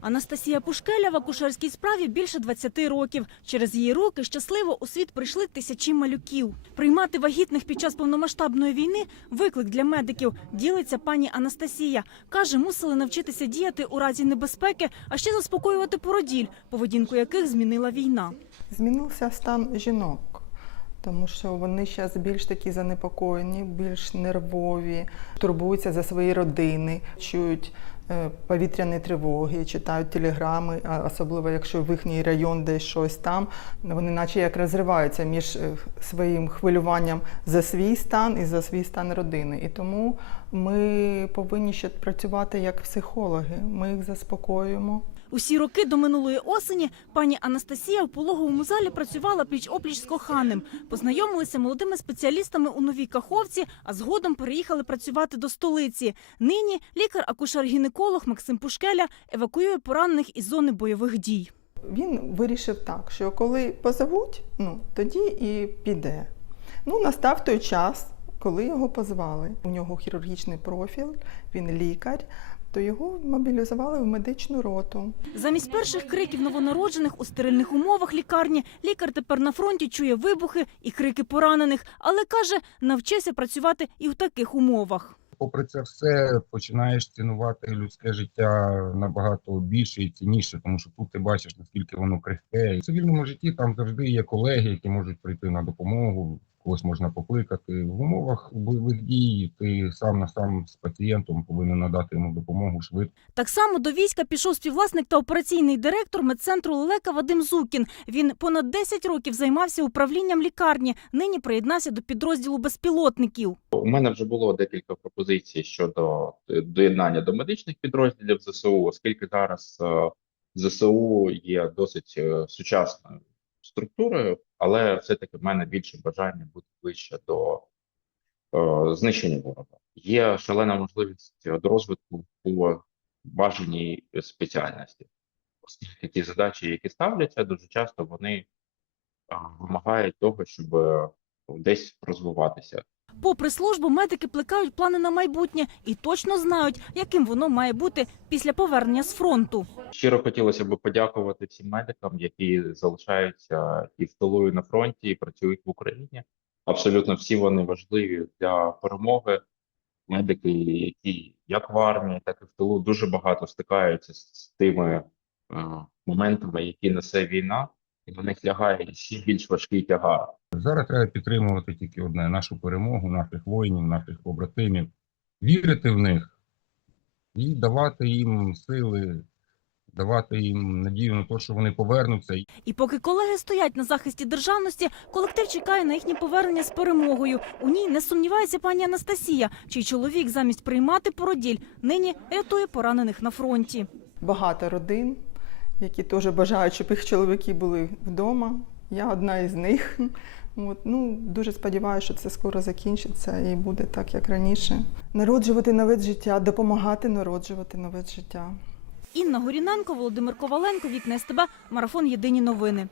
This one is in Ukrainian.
Анастасія Пушкеля в акушерській справі більше 20 років. Через її руки щасливо у світ прийшли тисячі малюків. Приймати вагітних під час повномасштабної війни виклик для медиків. Ділиться пані Анастасія. Каже, мусили навчитися діяти у разі небезпеки, а ще заспокоювати породіль, поведінку яких змінила війна. Змінився стан жінок, тому що вони зараз більш такі занепокоєні, більш нервові, турбуються за свої родини, чують повітряні тривоги, читають телеграми, особливо якщо в їхній район десь щось там, вони наче як розриваються між е, своїм хвилюванням за свій стан і за свій стан родини. І тому ми повинні ще працювати як психологи. Ми їх заспокоюємо. Усі роки до минулої осені пані Анастасія в пологовому залі працювала пліч-опліч з коханим. Познайомилися молодими спеціалістами у новій каховці, а згодом переїхали працювати до столиці. Нині лікар-акушер-гінеколог Максим Пушкеля евакуює поранених із зони бойових дій. Він вирішив так, що коли позовуть, ну тоді і піде. Ну, настав той час, коли його позвали. У нього хірургічний профіль, він лікар, то його мобілізували в медичну роту. Замість перших криків новонароджених у стерильних умовах лікарні лікар тепер на фронті чує вибухи і крики поранених, але каже, навчився працювати і в таких умовах. попри це все починаєш цінувати людське життя набагато більше і цінніше, тому що тут ти бачиш наскільки воно крихке. В цивільному житті там завжди є колеги, які можуть прийти на допомогу. Когось можна покликати в умовах бойових дій. Ти сам на сам з пацієнтом повинен надати йому допомогу швидко. Так само до війська пішов співвласник та операційний директор медцентру Лелека Вадим Зукін. Він понад 10 років займався управлінням лікарні. Нині приєднався до підрозділу безпілотників. У мене вже було декілька пропозицій щодо е, доєднання до медичних підрозділів ЗСУ, оскільки зараз е, ЗСУ є досить е, сучасною структурою, але все-таки в мене більше бажання бути ближче до е, знищення ворога. Є шалена можливість до розвитку по бажаній спеціальності, оскільки ті задачі, які ставляться, дуже часто вони вимагають того, щоб е, десь розвиватися. Попри службу, медики плекають плани на майбутнє і точно знають, яким воно має бути після повернення з фронту. Щиро хотілося б подякувати всім медикам, які залишаються і в тилу, і на фронті, і працюють в Україні. Абсолютно всі вони важливі для перемоги. Медики, які як в армії, так і в тилу дуже багато стикаються з тими е, моментами, які несе війна, і на них лягає ще більш важкий тягар. Зараз треба підтримувати тільки одне нашу перемогу, наших воїнів, наших побратимів, вірити в них і давати їм сили, давати їм надію на те, що вони повернуться. І поки колеги стоять на захисті державності, колектив чекає на їхнє повернення з перемогою. У ній не сумнівається пані Анастасія, чий чоловік замість приймати породіль нині рятує поранених на фронті. Багато родин, які теж бажають, щоб їх чоловіки були вдома. Я одна із них. От, ну, дуже сподіваюся, що це скоро закінчиться і буде так, як раніше. Народжувати нове життя, допомагати народжувати нове життя. Інна Горіненко, Володимир Коваленко, Вікна СТБ, Марафон Єдині новини.